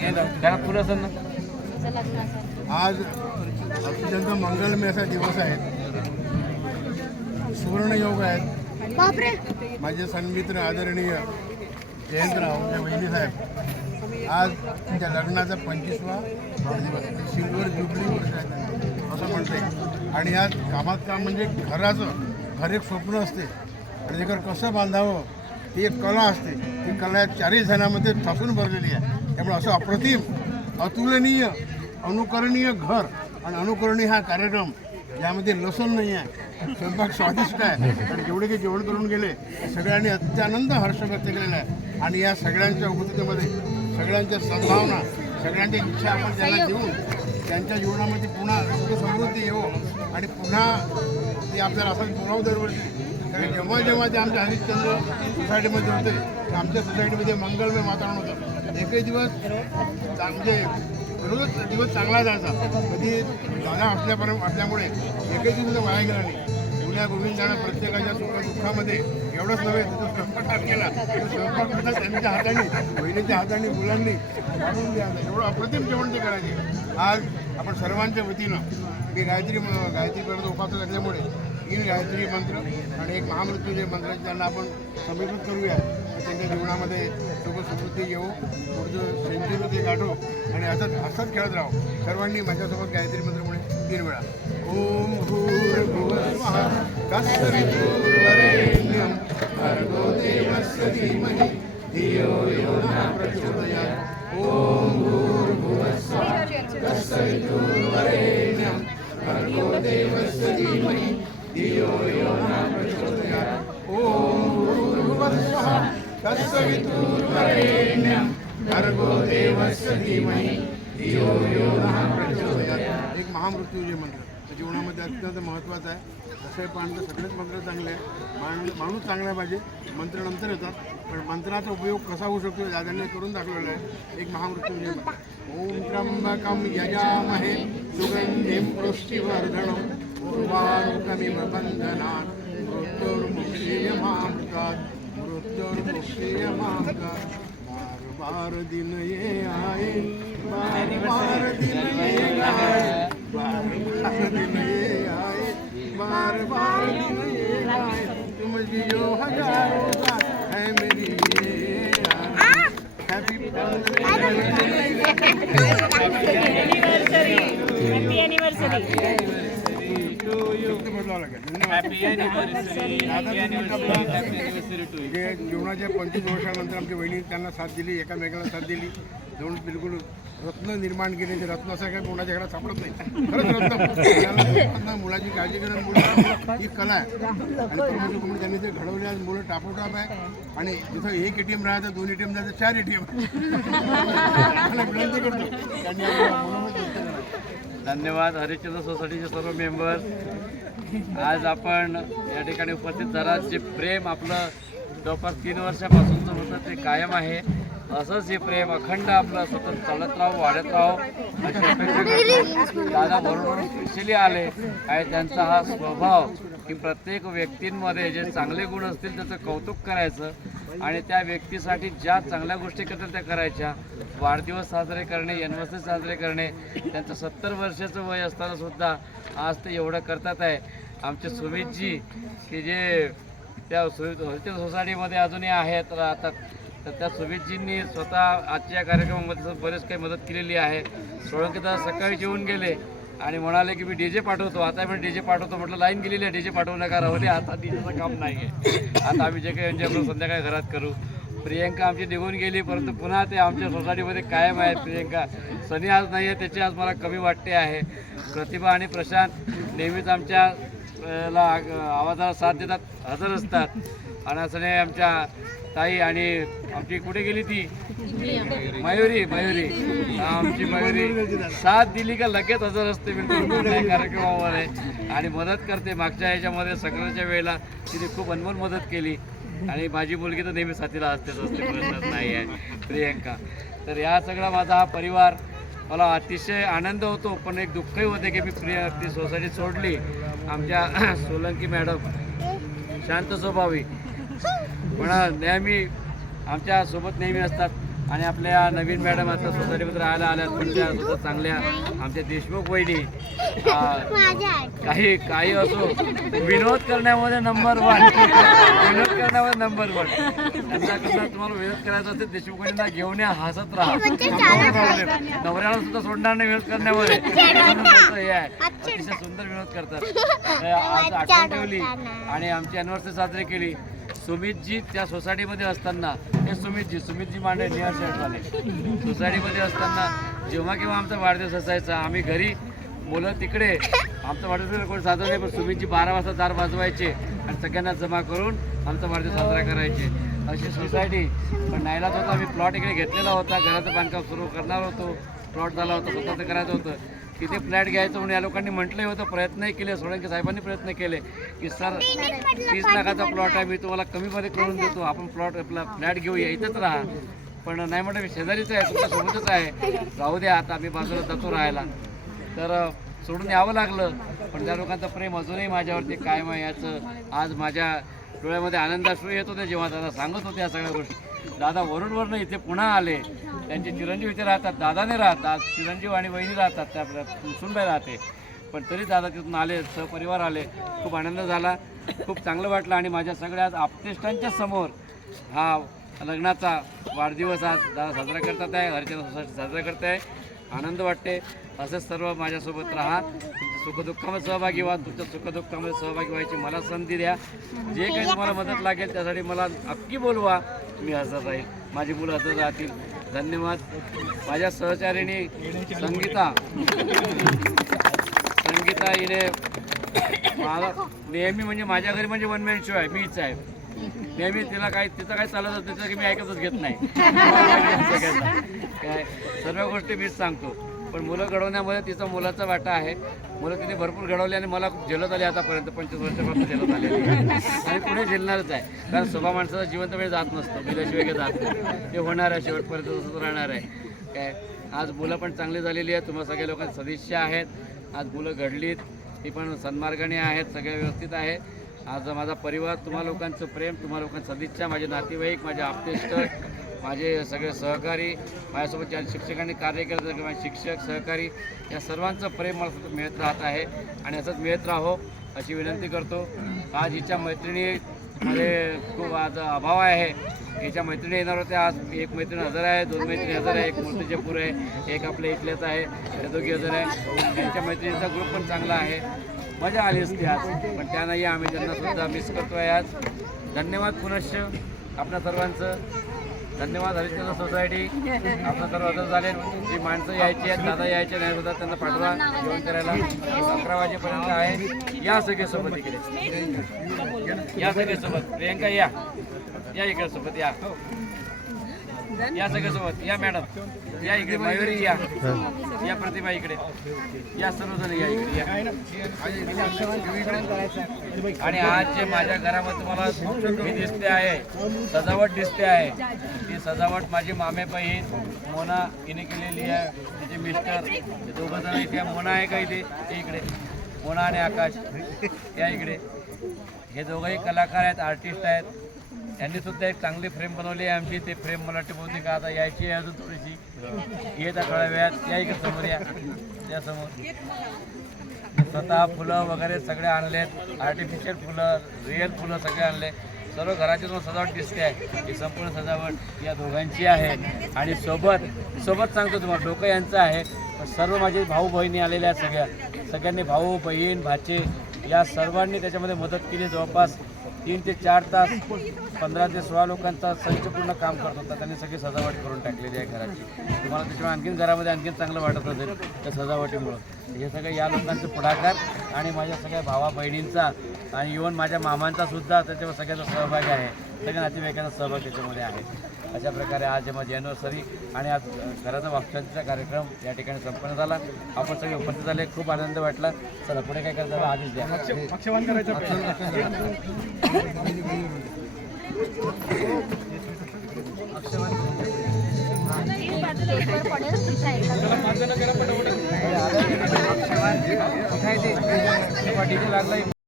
घरात पुढं असेल ना? आज अत्यंत मंगलमय असा दिवस आहे. सुवर्णयोग आहेत. माझे सन्मित्र आदरणीय जयंतराव त्या बहिणीसाहेब आज त्या लग्नाचा पंचवीसवा वाढदिवस सिल्वर जुबली वर्ष आहे असं म्हणते. आणि यात कामात काम म्हणजे घराचं घर एक स्वप्न असते. आणि ते घर कसं बांधावं ती एक कला असते. ती कला या चारही जणांमध्ये ठसून भरलेली आहे. त्यामुळे असं अप्रतिम अतुलनीय अनुकरणीय घर आणि अनुकरणीय हा कार्यक्रम यामध्ये लसूण नाही आहे स्वयंपाक स्वादिष्ट आहे. आणि जेवढे काही जेवण करून गेले सगळ्यांनी अत्यानंद हर्ष व्यक्त केलेला आहे. आणि या सगळ्यांच्या उपस्थितीमध्ये सगळ्यांच्या सद्भावना सगळ्यांच्या इच्छा आपण त्यांना देऊन त्यांच्या जीवनामध्ये पुन्हा समृद्धी येवो आणि पुन्हा ते आपल्याला असं पुराव दरवर्षी आणि जेव्हा जेव्हा ते आमच्या हरिश्चंद्र सोसायटीमध्ये होते. तर आमच्या सोसायटीमध्ये मंगलमय वातावरण होतं. एकही दिवस चांगले म्हणजे रोज दिवस चांगला जायचा कधी गाण्या असल्यापर्यंत असल्यामुळे एकही दिवस वाया गेला नाही. जुन्या गोविंदानं प्रत्येकाच्या सुख दुःखामध्ये एवढंच नव्हे तो स्वयंपाक केला स्वयंपाक त्यांच्या हाताने बहिणीच्या हाताने मुलांनी वाढून द्यायचं एवढं अप्रतिम जेवण ते करायचे. आज आपण सर्वांच्या वतीनं मी गायत्री गायत्री करत उपास असल्यामुळे तीन गायत्री मंत्र आणि एक महामृत्यूजय मंत्र त्यांना आपण समर्पित करूया. त्यांच्या जीवनामध्ये सुख समृद्धी येऊ पुढचं सेंचुरी ते गाठो आणि असंच असंच खेळत राहू. सर्वांनी माझ्यासोबत गायत्री मंत्र म्हणे तीन वेळा. ओम भूर्भुवस्वः तत्सवितुर्वरेण्यं भर्गो देवस्य धीमहि. धियो यो न प्रचोदयात्. ओम भूर्भुवस्वः तत्सवितुर्वरेण्यं भर्गो देवस्य धीमहि. धियो यो न प्रचोदयात् ओम भूर्भुवस्वः तत्सवितुर्वरेण्यं भर्गो देवस्य धीमहि धियो यो न प्रचोदयात् एक महामृत्यूजय मंत्र. त्या जीवनामध्ये अत्यंत महत्त्वाचं आहे. असं पाहणं सगळेच मंत्र चांगले आहे माणूस माणूस चांगला पाहिजे. मंत्र नंतर येतात. पण मंत्राचा उपयोग कसा होऊ शकतो हे दादांनी करून दाखवलेला आहे. एक महामृत्यूजय मंत्र. ओम त्र्यंबकम यजामहे सुगंधिं पुष्टिवर्धनम्. उर्वारुकमिव बंधनात् मृत्युर्मुक्षीयमामृतात् मृत्युर्मुक्षीयमामृतात् बार बार दिन ये आए बार बार दिन ये आए बार बार दिन ये आए बार बार दिन ये आए तुम जियो हजारों साल है मेरी ये हैप्पी म्हणजे जीवनाच्या पंचवीस वर्षानंतर आमच्या बहिणी त्यांना साथ दिली एकामेकाला साथ दिली. दोन बिलकुल रत्न निर्माण केले ते रत्न असं काय कोणाच्या घरात सापडत नाही. खरंच रत्न. मुलाची काळजी घेणं मुलं ही कला आहे. आणि परमेश्वर म्हणजे कुमार त्यांनी ते घडवले आज मुलं टापोटाप आहे. आणि जिथं एक ए टी एम राहतं दोन ए टी एम राहतं चार एटीएम विनंती करतो. त्यांनी आपल्याला धन्यवाद हरिश्चंद्र सोसायटीचे सर्व मेंबर्स आज आपण या ठिकाणी उपस्थित झाला जे प्रेम आपलं जवळपास तीन वर्षापासूनचं होतं ते कायम आहे. असंच हे प्रेम अखंड आपलं सतत चालत राहो वाढत राहो. दादा बरोबर स्पेशली आले. आणि त्यांचा हा स्वभाव की प्रत्येक व्यक्तींमध्ये जे चांगले गुण असतील त्याचं कौतुक करायचं. आणि त्या व्यक्तीसाठी ज्या चांगल्या गोष्टी करतात त्या करायच्या. वाढदिवस साजरे करणे एनिव्हर्सरी साजरे करणे त्यांचं सत्तर वर्षाचं वय असताना सुद्धा आज ते एवढं करतात आहे. आमचे सुमितजी की जे त्या सुमित सोसायटीमध्ये अजूनही आहेत. राहतात तर त्या सुमितजींनी स्वतः आजच्या कार्यक्रमामध्ये बरेच काही मदत केलेली आहे. सोळंकीदा सकाळी जेवून गेले. आणि म्हणाले की मी डी जे पाठवतो. आता मी डी जे पाठवतो म्हटलं लाईन गेलेली आहे डी जे पाठवू नका राहू दे आता डीजेचं काम नाही आहे. आता आम्ही जे काही एन्जॉय करू संध्याकाळी घरात करू. प्रियंका आमची निघून गेली परंतु पुन्हा ते आमच्या सोसायटीमध्ये कायम आहेत प्रियंका. सनी आज नाही आहे त्याची आज मला कमी वाटते आहे. प्रतिभा आणि प्रशांत नेहमीच आमच्या ला आवाजाला साथ देतात हजर असतात. आणि असं आमच्या ताई आणि आमची कुठे गेली ती? मयुरी मयुरी. आमची मयुरी. साथ दिली का लगेच हजर असते बिलकुल कुठल्याही कार्यक्रमामध्ये. आणि मदत करते मागच्या ह्याच्यामध्ये सगळ्याच्या वेळेला तिने खूप अनमोल मदत केली. आणि माझी मुलगी तर नेहमी साथीला असतेच असते प्रश्नच नाही आहे प्रियंका. तर या सगळा माझा हा परिवार मला अतिशय आनंद होतो पण एक दुःखही होते की मी प्रिय ती सोसायटी सोडली. आमच्या सोलंकी मॅडम शांत स्वभावी. पण नेहमी आमच्यासोबत नेहमी असतात आणि आपल्या नवीन मॅडम आता सोसायटीमध्ये राहायला आल्या पण त्या सुद्धा चांगल्या आमच्या देशमुख वहिनी. काही काही असो विनोद करण्यामध्ये नंबर वन विनोद करण्यामध्ये नंबर वन त्यांचा कसं तुम्हाला विनोद करायचा असेल देशमुख वहिनींना घेऊन या हसत राहा. problem. नवऱ्याला सुद्धा सोडणार नाही विनोद करण्यामध्ये. म्हणून हे आहे. अतिशय सुंदर विनोद करतात. आज आठवण ठेवली आणि आमची अनिव्हर्सरी साजरी केली. सुमितजी त्या सोसायटीमध्ये असताना हे सुमितजी सुमितजी मांडे नियर शेटवाले सोसायटीमध्ये असताना जेव्हा केव्हा आमचा वाढदिवस असायचा आम्ही घरी मुलं तिकडे आमचा वाढदिवस कोणी साजरा नाही पण सुमितजी बारा वाजता दार वाजवायचे आणि सगळ्यांना जमा करून आमचा वाढदिवस साजरा करायचे. अशी सोसायटी. पण नाहीलाच होता आम्ही प्लॉट इकडे घेतलेला होता घराचं बांधकाम सुरू करणार होतो प्लॉट झाला होता स्वतःचं करायचं होतं. तिथे फ्लॅट घ्यायचं म्हणून या लोकांनी म्हटलंही होतं प्रयत्नही केले सोळंके साहेबांनी प्रयत्न केले की सर तीस लाखाचा प्लॉट आहे मी तुम्हाला कमीमध्ये करून देतो. आपण प्लॉट आपला फ्लॅट घेऊया इथंच राहा. पण नाही म्हटलं मी शेजारीच आहे तुमच्या सोबतच आहे. राहू द्या आता आम्ही बाजूला जातो राहायला. तर सोडून यावं लागलं पण त्या लोकांचं प्रेम अजूनही माझ्यावरती कायम आहे. याचं आज माझ्या डोळ्यामध्ये आनंदाश्रू येत होते. जेव्हा दादा सांगत होते या सगळ्या गोष्टी दादा वरुणवरनं इथे पुन्हा आले. त्यांचे चिरंजीव इथे राहतात दादाने राहतात चिरंजीव आणि वहिनी राहतात त्या आपल्या सुनबाई राहते. पण तरी दादा तिथून आले सहपरिवार आले. खूप आनंद झाला खूप चांगलं वाटलं आणि माझ्या सगळ्या आप्तेष्टांच्या आपतेष्टांच्या समोर हा लग्नाचा वाढदिवस आज दादा साजरा करतात आहे हरिचंद्र सोसायटी साजरा करत आहे. आनंद वाटते. असंच सर्व माझ्यासोबत राहा. सुखदुःखामध्ये सहभागी व्हा तुमच्या सुखदुःखामध्ये सहभागी व्हायची मला संधी द्या. जे काही तुम्हाला मदत लागेल त्यासाठी मला नक्की बोलवा. मी हजर राहील. माझी मुलं हजर राहतील. धन्यवाद. माझ्या सहचारिणी संगीता. संगीता हिने मला नेहमी म्हणजे माझ्या घरी म्हणजे वन मॅन शो आहे. मीच आहे. नेहमी तिला काय तिचं काय चालत असतं तिचं की मी ऐकतच घेत नाही. काय? सर्व गोष्टी मीच सांगतो. पण मुलं घडवण्यामध्ये तिचा मुलाचा वाटा आहे. मुलं तिने भरपूर घडवली आणि मला खूप झेलत आली आतापर्यंत. पंचवीस वर्षापासून झेलत आले आणि पुढे झेलणारच आहे. कारण स्वभाव माणसाचा जिवंत वेळ जात नसतो. बिलाशिवाय काही जात नाही. ते होणार आहे शेवटपर्यंत तसंच राहणार आहे. काय? आज मुलं पण चांगली झालेली आहेत. तुम्हाला सगळ्या लोकांचे सदिच्छा आहेत. आज मुलं घडलीत. ती पण सन्मार्गाने आहेत. सगळे व्यवस्थित आहे. आज माझा परिवार तुम्हा लोकांचं प्रेम तुम्हा लोकांची सदिच्छा माझे नातेवाईक माझे आप्तेष्ट माझे सगळे सहकारी माझ्यासोबत ज्या शिक्षकांनी कार्य केलं तर माझे शिक्षक सहकारी या सर्वांचं प्रेम मला मिळत राहत आहे. आणि असंच मिळत राहो अशी विनंती करतो. आज हिच्या मैत्रिणीमध्ये खूप आज अभाव आहे. हिच्या मैत्रिणी येणार होत्या. आज एक मैत्रीण हजर आहे दोन मैत्रिणी हजर आहे एक मूर्तिजापूर आहे एक आपल्या इथल्याच आहे त्या दोघी हजर आहे. त्यांच्या मैत्रिणीचा ग्रुप पण चांगला आहे. मजा आली असती आज पण त्या नाही आम्ही त्यांना सुद्धा मिस आहे आज धन्यवाद पुनश्च आपल्या सर्वांचं. धन्यवाद हरिश्चंद्र सोसायटी आपलं सर्व हजर झाले. जी माणसं यायची आहेत दादा यायचे नाही सुद्धा त्यांना पाठवा. जेवण करायला अकरा वाजेपर्यंत आहे. या सगळ्यासोबत सोबत इकडे. या सगळ्यासोबत सोबत. प्रियंका या. या इकडे सोबत या. या सगळे सोबत या मॅडम या इकडे मयुरी या. या प्रतिभा इकडे. या सर्वजण या इकडे या. आणि आज जे माझ्या घरामध्ये तुम्हाला मी दिसते आहे सजावट दिसते आहे. ती सजावट माझी मामे बहीण मोना हिने केलेली आहे तिचे मिस्टर ते दोघं जण इथे मोना आहे का इथे? ते इकडे. मोना आणि आकाश या इकडे. हे दोघंही कलाकार आहेत आर्टिस्ट आहेत. त्यांनी सुद्धा एक चांगली फ्रेम बनवली आहे आमची. ते फ्रेम मला बोलते का आता यायची आहे अजून थोडीशी. येत थोड्या वेळात. या इकडे समोर या. त्यासमोर स्वतः फुलं वगैरे सगळे आणलेत. आर्टिफिशियल फुलं रिअल फुलं सगळे आणले. सर्व घराची तुम्हाला सजावट दिसते आहे. ही संपूर्ण सजावट या दोघांची आहे. आणि सोबत सोबत सांगतो तुम्हाला डोकं यांचं आहे. पण सर्व माझे भाऊ बहिणी आलेल्या आहेत सगळ्या. सगळ्यांनी भाऊ बहीण भाचे या सर्वांनी त्याच्यामध्ये मदत केली जवळपास. तीन ते चार तास पंधरा ते सोळा लोकांचा संच पूर्ण काम करत होता. त्यांनी सगळी सजावट करून टाकलेली आहे घराची. तुम्हाला त्याच्यामुळे आणखीन घरामध्ये आणखीन चांगलं वाटत असेल त्या सजावटीमुळं. हे सगळं या लोकांचं पुढाकार आणि माझ्या सगळ्या भावा बहिणींचा आणि इवन माझ्या मामांचा सुद्धा त्याच्यावर सगळ्याचा सहभाग आहे. सगळ्या नातेवाईकांचा सहभाग त्याच्यामध्ये आहे. अशा प्रकारे आज माझी अॅनिव्हर्सरी आणि आज घराचा वापशांतीचा कार्यक्रम या ठिकाणी संपन्न झाला आपण सगळे उपस्थित झाले खूप आनंद वाटला चला पुढे काय करता आधीच द्या पेपर